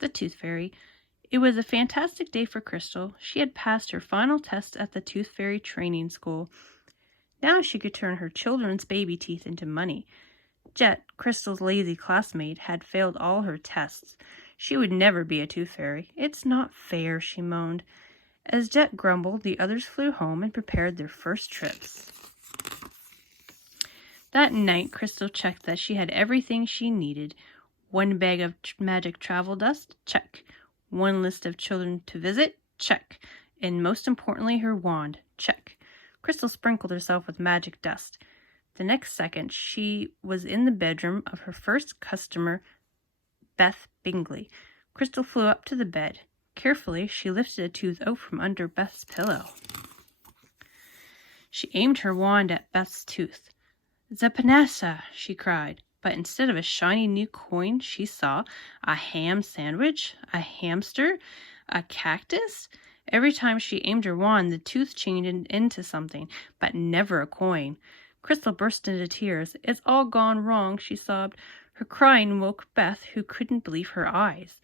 The Tooth Fairy. It was a fantastic day for Crystal. She had passed her final test at the Tooth Fairy training school. Now she could turn her children's baby teeth into money. Jet, Crystal's lazy classmate, had failed all her tests. She would never be a Tooth Fairy. It's not fair, she moaned. As Jet grumbled, the others flew home and prepared their first trips. That night, Crystal checked that she had everything she needed. 1 bag of magic travel dust? Check. 1 list of children to visit? Check. And most importantly, her wand? Check. Crystal sprinkled herself with magic dust. The next second, she was in the bedroom of her first customer, Beth Bingley. Crystal flew up to the bed. Carefully, she lifted a tooth out from under Beth's pillow. She aimed her wand at Beth's tooth. "Zepanessa!" she cried. But instead of a shiny new coin, she saw a ham sandwich, a hamster, a cactus. Every time she aimed her wand, the tooth changed into something, but never a coin. Crystal burst into tears. "It's all gone wrong," she sobbed. Her crying woke Beth, who couldn't believe her eyes.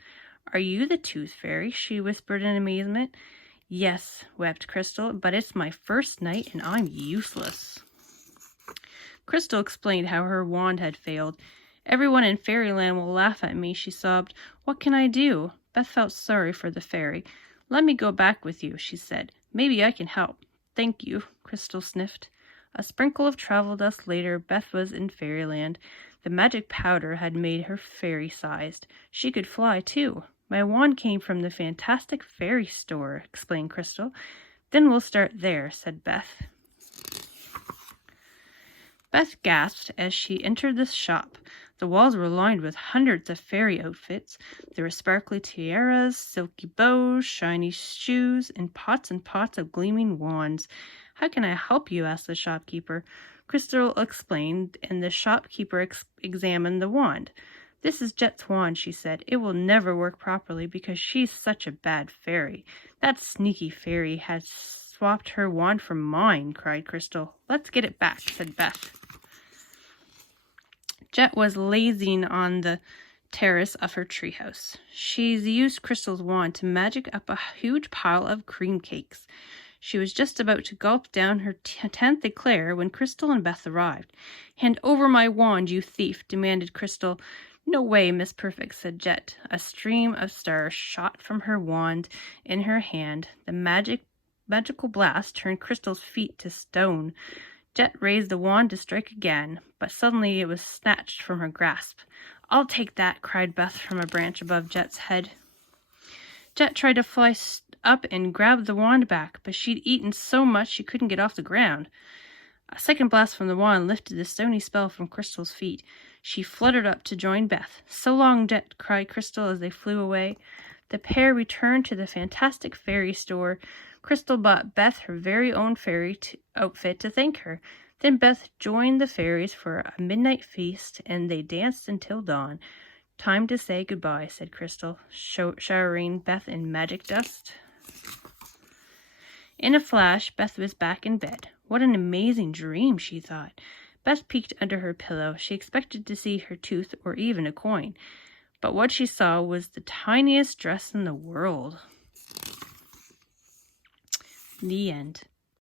"Are you the Tooth Fairy?" she whispered in amazement. "Yes," wept Crystal, "but it's my first night and I'm useless." Crystal explained how her wand had failed. "Everyone in Fairyland will laugh at me," she sobbed. "What can I do?" Beth felt sorry for the fairy. "Let me go back with you," she said. "Maybe I can help." "Thank you," Crystal sniffed. A sprinkle of travel dust later, Beth was in Fairyland. The magic powder had made her fairy-sized. She could fly, too. "My wand came from the fantastic fairy store," explained Crystal. "Then we'll start there," said Beth. Beth gasped as she entered the shop. The walls were lined with hundreds of fairy outfits. There were sparkly tiaras, silky bows, shiny shoes, and pots of gleaming wands. "How can I help you?" asked the shopkeeper. Crystal explained, and the shopkeeper examined the wand. "This is Jet's wand," she said. "It will never work properly because she's such a bad fairy. That sneaky fairy has swapped her wand for mine," cried Crystal. "Let's get it back," said Beth. Jet was lazing on the terrace of her treehouse. She's used Crystal's wand to magic up a huge pile of cream cakes. She was just about to gulp down her 10th eclair when Crystal and Beth arrived. "Hand over my wand, you thief," demanded Crystal. "No way, Miss Perfect," said Jet. A stream of stars shot from her wand in her hand. The magical blast turned Crystal's feet to stone. Jet raised the wand to strike again, but suddenly it was snatched from her grasp. "I'll take that," cried Beth from a branch above Jet's head. Jet tried to fly up and grab the wand back, but she'd eaten so much she couldn't get off the ground. A second blast from the wand lifted the stony spell from Crystal's feet. She fluttered up to join Beth. "So long, Jet," cried Crystal as they flew away. The pair returned to the fantastic fairy store. Crystal bought Beth her very own fairy outfit to thank her. Then Beth joined the fairies for a midnight feast, and they danced until dawn. "Time to say goodbye," said Crystal, showering Beth in magic dust. In a flash, Beth was back in bed. What an amazing dream, she thought. Beth peeked under her pillow. She expected to see her tooth or even a coin. But what she saw was the tiniest dress in the world. The end.